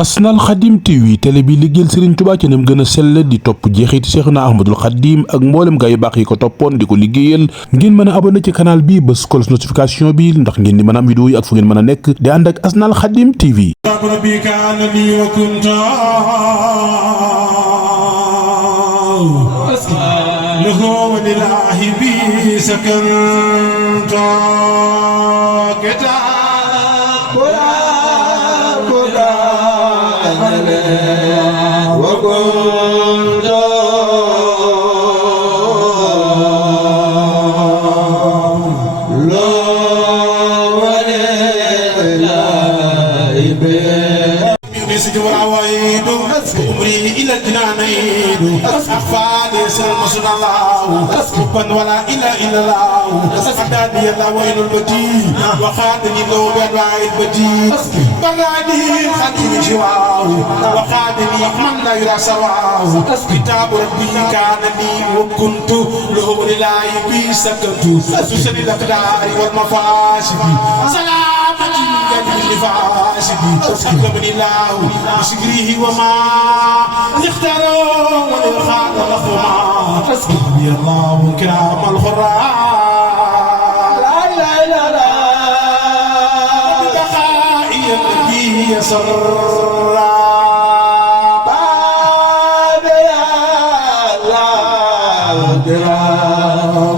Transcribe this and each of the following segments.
Asnal Khadim TV télé bi liggéeyal Serigne Touba ci nam gën a sell di topp jeexiti Cheikhna Ahmadul Khadim ak mboolem gaa yu baax yi ko toppoon di ko liggéeyal ngeen mën a abonné ci canal bi bës cloche notification bi ndax ngeen di mën a am vidéo yi ak fu ngeen mën a nekk di ànd ak Asnal Khadim TV. إلى الجنانين أخفى ليس المسؤول الله حبا ولا إله إلا الله أداني الله وإن البدي وخادني له بأنواع البدي براني خاتم جواه وخادني من لا يرى سواه كتاب ربي كان لي وكنت له لله بي سكنت سسن الأقدار والمفاسد سلامتي من الفاسد أكرمني الله بشكره وما اختاروا وللخاط لهما حسبي الله كرام الخراء لا اله الا الله ببقائي الذي يسر باب يا الله كرام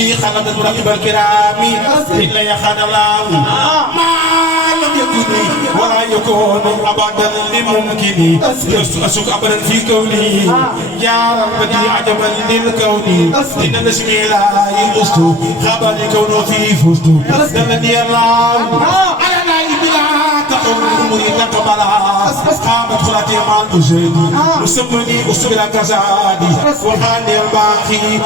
دي خلد رقب الكرام إلا يخاد الله ما لم يكن ولا يكون أبدا لممكن أسوك أبدا في كوني يا ربتي عجبا للكون إن نسمي لا يبسط خبري كونه في فسط دلني الله على نائب لا تقوم أمري تقبلا قامت خلاتي مع الأجرد مسمني أسبلا كزادي وخاني الباقي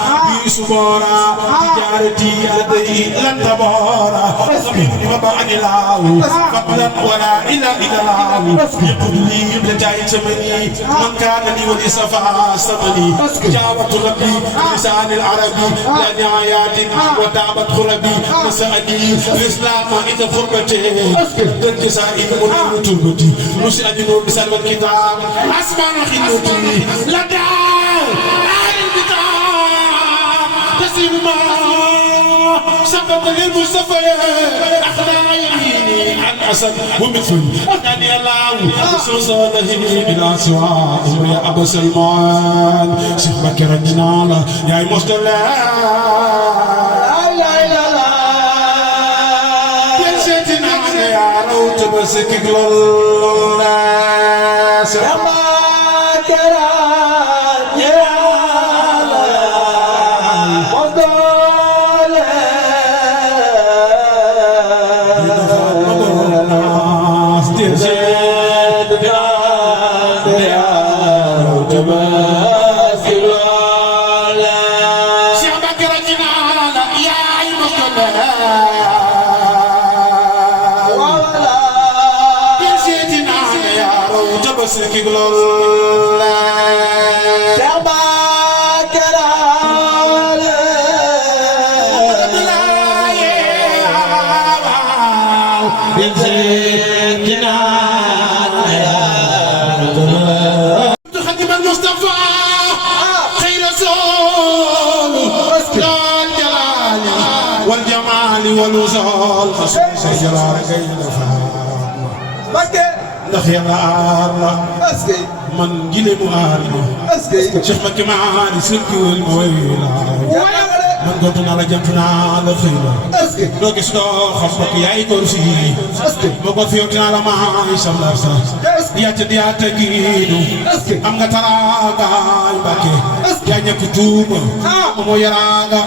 بيسبورا تجارتي لدي لن تبورا سمعني وبعني الله فضلا ولا إله إلا الله يقول لي بلجاي تمني من كان لي ولصفا سمني جاوت ربي بلسان العربي لا نهايات وتعبت خربي مسألي الإسلام إذا فربتي تنجسائي من تربتي مسألي بسال الكتاب أسمان خلوتي لدى تسير ما سبب للمصطفى أخنا يحيني عن أسد ومثل أغني الله سوزاله بلا سواء يا أبا سلمان شيخ بكر الجنالة يا مصطفى لا إله إلا الله يا سيدنا يا لو تبسك الله سلام والوصال خصني سجلار كي ndax yàlla aar la man gile mu aar la Cheikh Mbacké Maani sëkkiwul ma way la man gontu naa la jant naa la xëy la doo gis doo xam mbokk yaay góor si moo ko fi yokk naa la maay samlar sa yàcc di yàtta giinu am nga taraagaay Mbacké yaa ñàkk tuuma moo yaraanga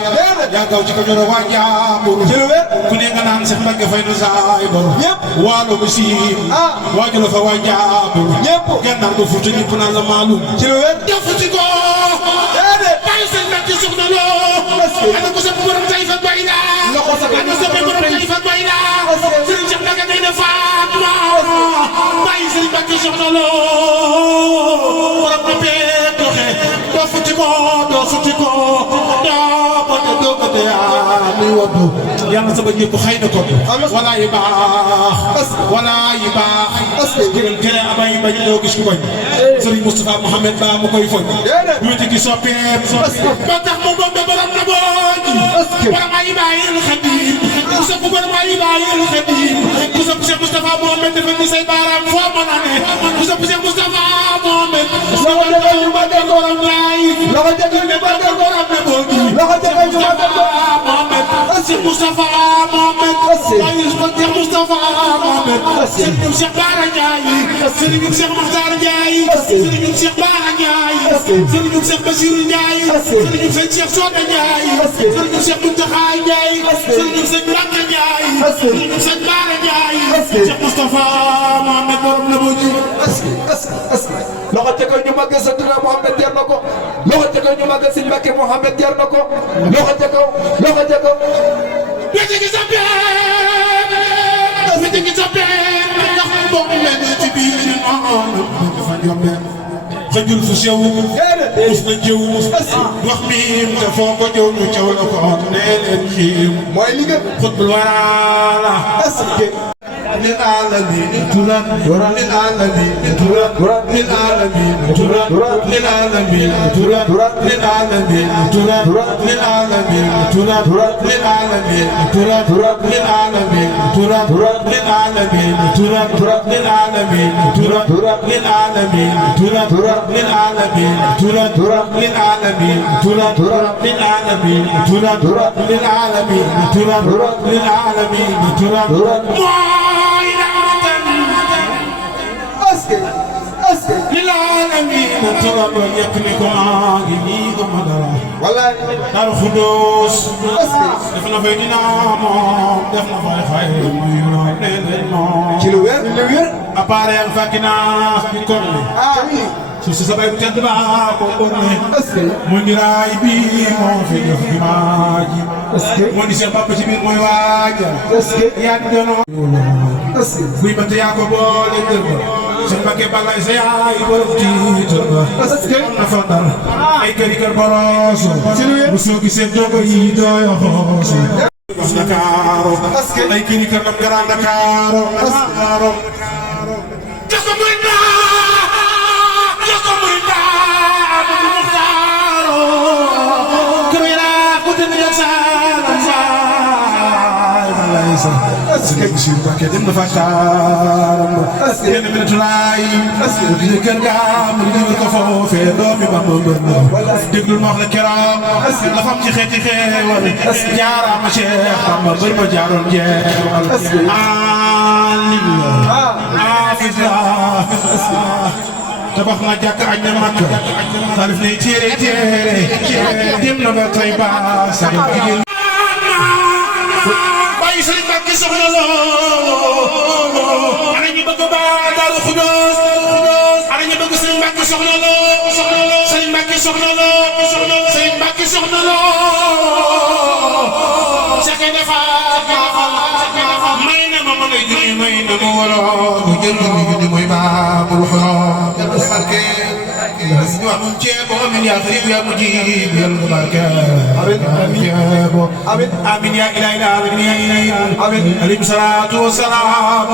yaa gaw ci ko joro waa jaambur ku ne nga naan Cheikh Mbacké fay na saay bor waalo mu siin waajula fa waa jaambur gànnaar ba fuuta ñëpp naan la maalum ci lu wér def ci ko ana ko sopp borom tay fa bayna ana sopp borom tay fa bayna Serigne Cheikh Mbacké day na Fatma bàyyi Serigne Mbacké soxna lo borom na pe doxe do futti ko do futti ko do ko de ami wadu yàlla sama ñepp xëy na ko wala yi baax wala yi baax jëgal kere amay bañ doo gis ko Serigne Moustapha Mohamed Ba mu koy foñ mu ci soppeem ba tax mo bombe borom na boñ borom ay bàyyil Xadim ku sopp borom ay bàyyil Xadim ku sopp Cheikh Moustapha Mohamed dafa ni say baaraam foo mën a ne ku sopp Cheikh Moustapha Mohamed loxo jagal ñu magal borom laay loxo jagal ñu magal borom ne bogi loxo jagal ñu magal borom Mohamed Cheikh Moustapha Mohamed Cheikh Moustapha Mohamed Serigne Cheikh Bara Ndiaye Serigne Cheikh Makhtar Ndiaye Serigne Cheikh Bara Ndiaye Serigne Cheikh Bassirou Ndiaye Serigne Cheikh Soda Ndiaye Serigne Cheikh Mountakha Ndiaye Serigne Cheikh Mbacké Ndiaye Serigne Cheikh Bara Ndiaye Cheikh Moustapha Mohamed borom la boji loxo ca kaw ñu màggal Seydina Mohamed jar na ko loxo ca kaw ñu màggal Serigne Mbacké Mohamed jar na ko loxo ca kaw loxo ca kaw wétigi sappe ndax bokk leen ci biir noonu dafa jombe xëjul fu sew mus na jëw wax miim te foo ko jëw ñu caw la ko nee leen xiim mooy li nga xutbul waraala للعالمين ترى للعالمين ترى للعالمين ترى للعالمين ترى للعالمين ترى للعالمين ترى للعالمين ترى للعالمين ترى للعالمين ترى للعالمين ترى للعالمين ترى للعالمين ترى للعالمين ترى للعالمين ترى للعالمين ترى للعالمين ترى للعالمين ترى يقلكم عاقلي ومدرا والله دار خدوس دفنا فيدنا موم دفنا فاي خير ميرو ليلنا ci lu wér appareil fakina kon su sa bay bu tedd ba ko bonne mo ni ray bi mo fi def bi maaji mo ni seen papa ci biir mooy waaja yaa di dono buy bant yaa ko boole dër ba seen Mbacké balay sa yaay borom tiital ba am na fa dal ay kër borosu bu soo gisee jogo yi dooyo xoosu Dakar ay kër nam Grand Dakar Serigne Mbacké dem na fa taaram kenn mi tulaay di kër ga mu di ko foofee doomi Bamba mbër déglu ma wax la keroog la fam ci xeeti xeewal jaaraama Cheikh Bamba mbër ma jaaroon jeewal tabax na jàkk añ na makk tarif ne téere dem na ba tay ba sagal jigéen bàyyi Serigne Mbacké soxna lo ana ñu bëgg ba Daaru Xudoos ana ñu bëgg Serigne Mbacké soxna lo Serigne Mbacké soxna lo Serigne Mbacké soxna lo sake defa may na ma ngay jëri may na ma waro bu jël ñu mooy ba mu xorom yàlla barke ñu am ceebo min ya xarib ya mujib yàlla barke amin amin ya ilahi alamin amin alayhi salatu wassalam